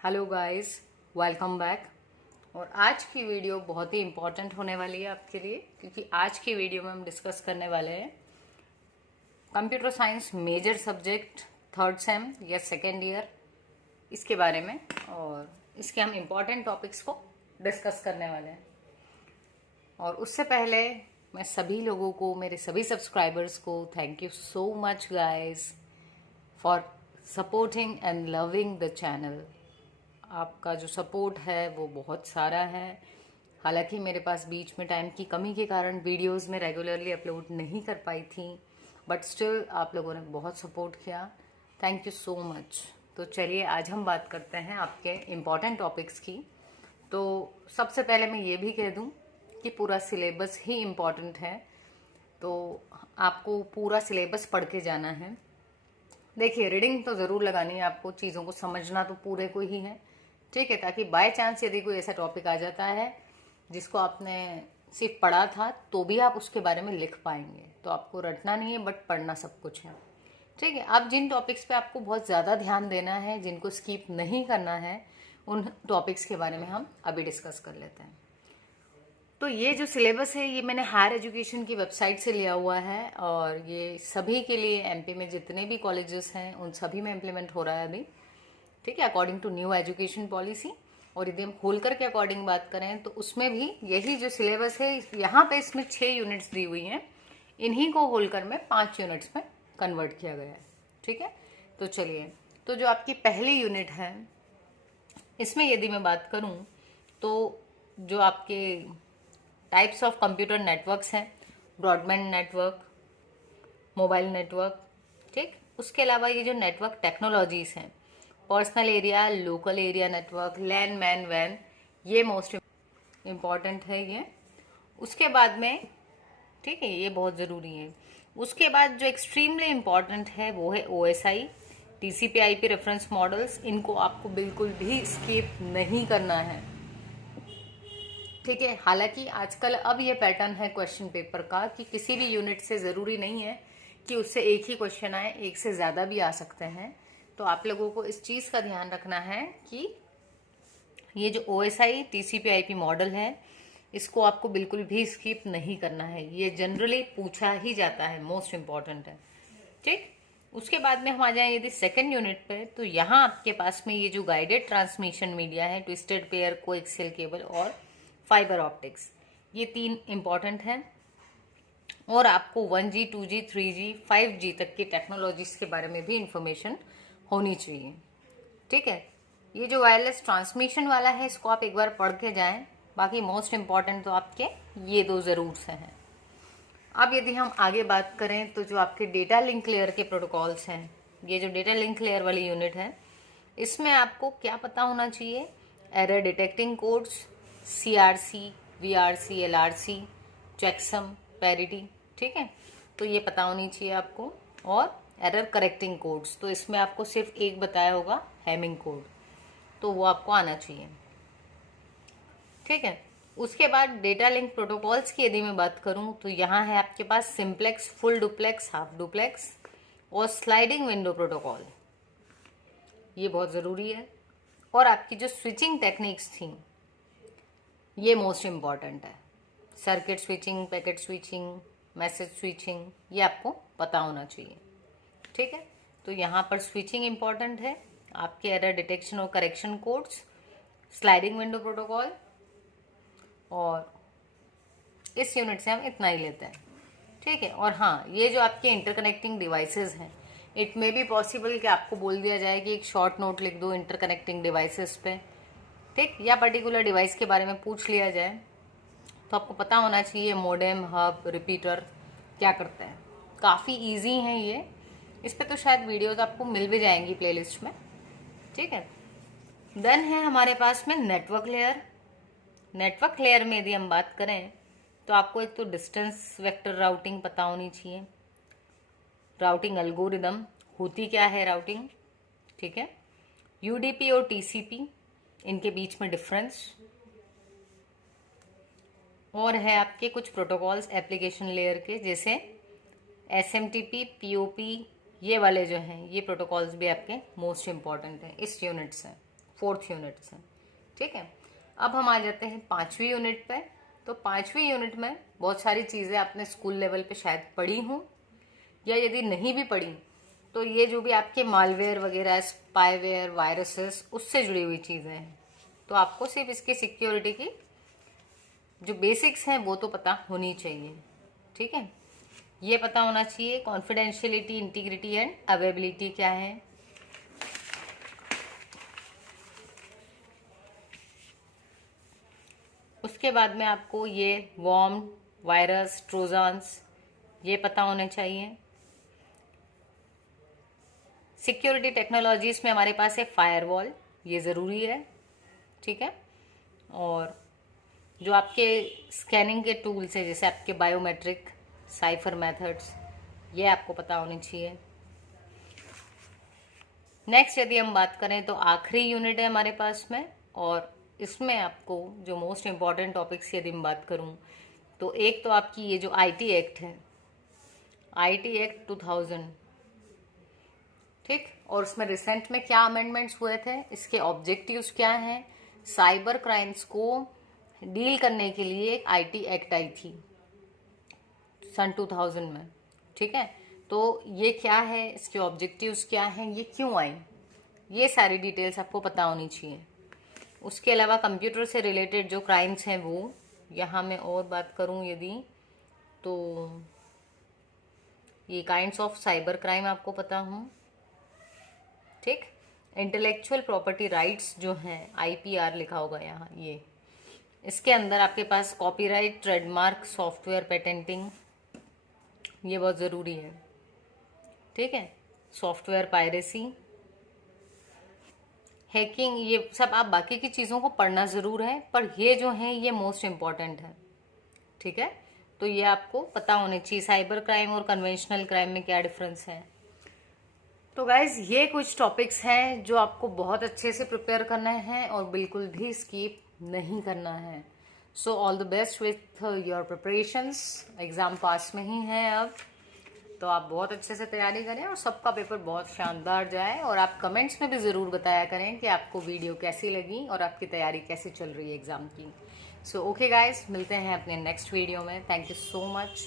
Hello guys, welcome back. और आज की वीडियो बहुत ही इम्पोर्टेंट होने वाली है आपके लिए, क्योंकि आज की वीडियो में हम डिस्कस करने वाले हैं computer science major subject third sem या सेकेंड ईयर, इसके बारे में। और इसके हम इम्पोर्टेंट टॉपिक्स को डिस्कस करने वाले हैं। और उससे पहले मैं सभी लोगों को, मेरे सभी सब्सक्राइबर्स को thank you so much guys for supporting and loving the channel. आपका जो सपोर्ट है वो बहुत सारा है। हालांकि मेरे पास बीच में टाइम की कमी के कारण वीडियोस में रेगुलरली अपलोड नहीं कर पाई थी, बट स्टिल आप लोगों ने बहुत सपोर्ट किया। Thank you so much. तो चलिए आज हम बात करते हैं आपके इम्पॉर्टेंट टॉपिक्स की। तो सबसे पहले मैं ये भी कह दूं कि पूरा सिलेबस ही इम्पॉर्टेंट है, तो आपको पूरा सिलेबस पढ़ के जाना है। देखिए, रीडिंग तो ज़रूर लगानी है आपको, चीज़ों को समझना तो पूरे को ही है, ठीक है, ताकि बाय चांस यदि कोई ऐसा टॉपिक आ जाता है जिसको आपने सिर्फ पढ़ा था तो भी आप उसके बारे में लिख पाएंगे। तो आपको रटना नहीं है, बट पढ़ना सब कुछ है, ठीक है। अब जिन टॉपिक्स पे आपको बहुत ज़्यादा ध्यान देना है, जिनको स्किप नहीं करना है, उन टॉपिक्स के बारे में हम अभी डिस्कस कर लेते हैं। तो ये जो सिलेबस है ये मैंने हायर एजुकेशन की वेबसाइट से लिया हुआ है, और ये सभी के लिए एमपी में जितने भी कॉलेजेस हैं उन सभी में इम्प्लीमेंट हो रहा है अभी, ठीक है, according to new education policy. और यदि हम होलकर के अकॉर्डिंग बात करें तो उसमें भी यही जो सिलेबस है, यहाँ पे इसमें 6 यूनिट्स दी हुई हैं, इन्हीं को होलकर में 5 यूनिट्स में कन्वर्ट किया गया है, ठीक है। तो चलिए, तो जो आपकी पहली यूनिट है इसमें यदि मैं बात करूँ तो जो आपके टाइप्स ऑफ कंप्यूटर नेटवर्क्स हैं, ब्रॉडबैंड नेटवर्क, मोबाइल नेटवर्क, ठीक। उसके अलावा ये जो नेटवर्क टेक्नोलॉजीज हैं, personal area, local area network, LAN, MAN, वैन, ये मोस्ट इम्पॉर्टेंट है ये। उसके बाद में, ठीक है, ये बहुत ज़रूरी है। उसके बाद जो एक्सट्रीमली इम्पॉर्टेंट है वो है OSI, TCP IP reference models. इनको आपको बिल्कुल भी स्किप नहीं करना है, ठीक है। हालांकि आजकल अब ये पैटर्न है क्वेश्चन पेपर का कि किसी भी यूनिट से ज़रूरी नहीं है कि उससे एक ही क्वेश्चन आए, एक से ज़्यादा भी आ सकते हैं। तो आप लोगों को इस चीज़ का ध्यान रखना है कि ये जो OSI TCP IP मॉडल है इसको आपको बिल्कुल भी स्किप नहीं करना है। ये जनरली पूछा ही जाता है, मोस्ट इम्पॉर्टेंट है, ठीक। उसके बाद में हम आ जाएं यदि सेकेंड यूनिट पे, तो यहाँ आपके पास में ये जो गाइडेड ट्रांसमिशन मीडिया है, ट्विस्टेड पेयर, कोएक्सियल केबल और फाइबर ऑप्टिक्स, ये 3 इम्पॉर्टेंट हैं। और आपको 1G 2G 3G 5G तक की टेक्नोलॉजीज के बारे में भी इंफॉर्मेशन होनी चाहिए, ठीक है। ये जो वायरलेस ट्रांसमिशन वाला है इसको आप एक बार पढ़ के जाएं। बाकी मोस्ट इम्पॉर्टेंट तो आपके ये 2 ज़रूर से हैं। अब यदि हम आगे बात करें तो जो आपके डेटा लिंक लेयर के प्रोटोकॉल्स हैं, ये जो डेटा लिंक लेयर वाली यूनिट है, इसमें आपको क्या पता होना चाहिए? Error detecting codes, CRC, VRC, LRC, checksum, parity, ठीक है, तो ये पता होनी चाहिए आपको। और एरर करेक्टिंग कोड्स, तो इसमें आपको सिर्फ एक बताया होगा, हैमिंग कोड, तो वो आपको आना चाहिए, ठीक है। उसके बाद डेटा लिंक प्रोटोकॉल्स की यदि मैं बात करूं तो यहाँ है आपके पास simplex, full duplex, half duplex और स्लाइडिंग विंडो प्रोटोकॉल, ये बहुत ज़रूरी है। और आपकी जो स्विचिंग टेक्निक्स थी ये मोस्ट इम्पॉर्टेंट है, circuit switching, packet switching, message switching, ये आपको पता होना चाहिए, ठीक है। तो यहाँ पर स्विचिंग इम्पॉर्टेंट है, आपके एरर डिटेक्शन और correction codes, sliding window protocol, और इस यूनिट से हम इतना ही लेते हैं, ठीक है। और हाँ, ये जो आपके इंटरकनेक्टिंग डिवाइसेस हैं, इट मे बी पॉसिबल कि आपको बोल दिया जाए कि एक शॉर्ट नोट लिख दो इंटरकनेक्टिंग डिवाइसेस पे, ठीक, या पर्टिकुलर डिवाइस के बारे में पूछ लिया जाए, तो आपको पता होना चाहिए मोडेम, हब, रिपीटर क्या करते हैं। काफ़ी ईजी हैं ये, इस पर तो शायद वीडियोज आपको मिल भी जाएंगी प्लेलिस्ट में, ठीक है। देन है हमारे पास में नेटवर्क लेयर। नेटवर्क लेयर में यदि हम बात करें तो आपको एक तो डिस्टेंस वेक्टर राउटिंग पता होनी चाहिए, राउटिंग एल्गोरिदम होती क्या है राउटिंग, ठीक है, UDP और TCP, इनके बीच में डिफरेंस, और है आपके कुछ प्रोटोकॉल्स एप्लीकेशन लेयर के, जैसे SMTP, POP, ये वाले जो हैं ये प्रोटोकॉल्स भी आपके मोस्ट इम्पॉर्टेंट हैं इस यूनिट से, 4th यूनिट से। ठीक है, अब हम आ जाते हैं 5वीं यूनिट पे। तो 5वीं यूनिट में बहुत सारी चीज़ें आपने स्कूल लेवल पे शायद पढ़ी हूँ, या यदि नहीं भी पढ़ी तो ये जो भी आपके मालवेयर वगैरह, स्पाईवेयर, वायरसेस, उससे जुड़ी हुई चीज़ें हैं। तो आपको सिर्फ इसकी सिक्योरिटी की जो बेसिक्स हैं वो तो पता होनी चाहिए। ठीक है, ये पता होना चाहिए कॉन्फिडेंशियलिटी, इंटीग्रिटी एंड अवेलेबिलिटी क्या है। उसके बाद में आपको ये वॉर्म, वायरस, ट्रोजन्स ये पता होने चाहिए। सिक्योरिटी टेक्नोलॉजीज में हमारे पास है फायरवॉल, ये ज़रूरी है। ठीक है, और जो आपके स्कैनिंग के टूल्स हैं जैसे आपके बायोमेट्रिक, साइफर मेथड्स, ये आपको पता होनी चाहिए। नेक्स्ट यदि हम बात करें तो आखिरी यूनिट है हमारे पास में, और इसमें आपको जो मोस्ट इम्पॉर्टेंट टॉपिक्स यदि मैं बात करूं तो एक तो आपकी ये जो आईटी एक्ट है, आईटी एक्ट 2000, ठीक, और उसमें रिसेंट में क्या अमेंडमेंट्स हुए थे, इसके ऑब्जेक्टिव्स क्या हैं, साइबर क्राइम्स को डील करने के लिए एक आईटी एक्ट आई थी सन 2000 में। ठीक है, तो ये क्या है, इसके ऑब्जेक्टिव्स क्या हैं, ये क्यों आई, ये सारी डिटेल्स आपको पता होनी चाहिए। उसके अलावा कंप्यूटर से रिलेटेड जो क्राइम्स हैं वो, यहाँ मैं और बात करूँ यदि तो ये काइंड्स ऑफ साइबर क्राइम आपको पता हो। ठीक, इंटेलेक्चुअल प्रॉपर्टी राइट्स जो हैं, आईपीआर लिखा होगा यहाँ, ये इसके अंदर आपके पास कॉपीराइट, ट्रेडमार्क, सॉफ्टवेयर पेटेंटिंग, ये बहुत ज़रूरी है। ठीक है, सॉफ्टवेयर पायरेसी, हैकिंग, ये सब आप बाकी की चीज़ों को पढ़ना ज़रूर है, पर ये जो है ये मोस्ट इम्पॉर्टेंट है। ठीक है, तो ये आपको पता होना चाहिए साइबर क्राइम और कन्वेंशनल क्राइम में क्या डिफरेंस है। तो गाइज ये कुछ टॉपिक्स हैं जो आपको बहुत अच्छे से प्रिपेयर करना है और बिल्कुल भी स्किप नहीं करना है। So all the best with your preparations. Exam pass में ही है अब, तो आप बहुत अच्छे से तैयारी करें और सबका पेपर बहुत शानदार जाए। और आप कमेंट्स में भी ज़रूर बताया करें कि आपको वीडियो कैसी लगी और आपकी तैयारी कैसी चल रही है एग्ज़ाम की। सो ओके गाइज, मिलते हैं अपने नेक्स्ट वीडियो में। Thank you so much.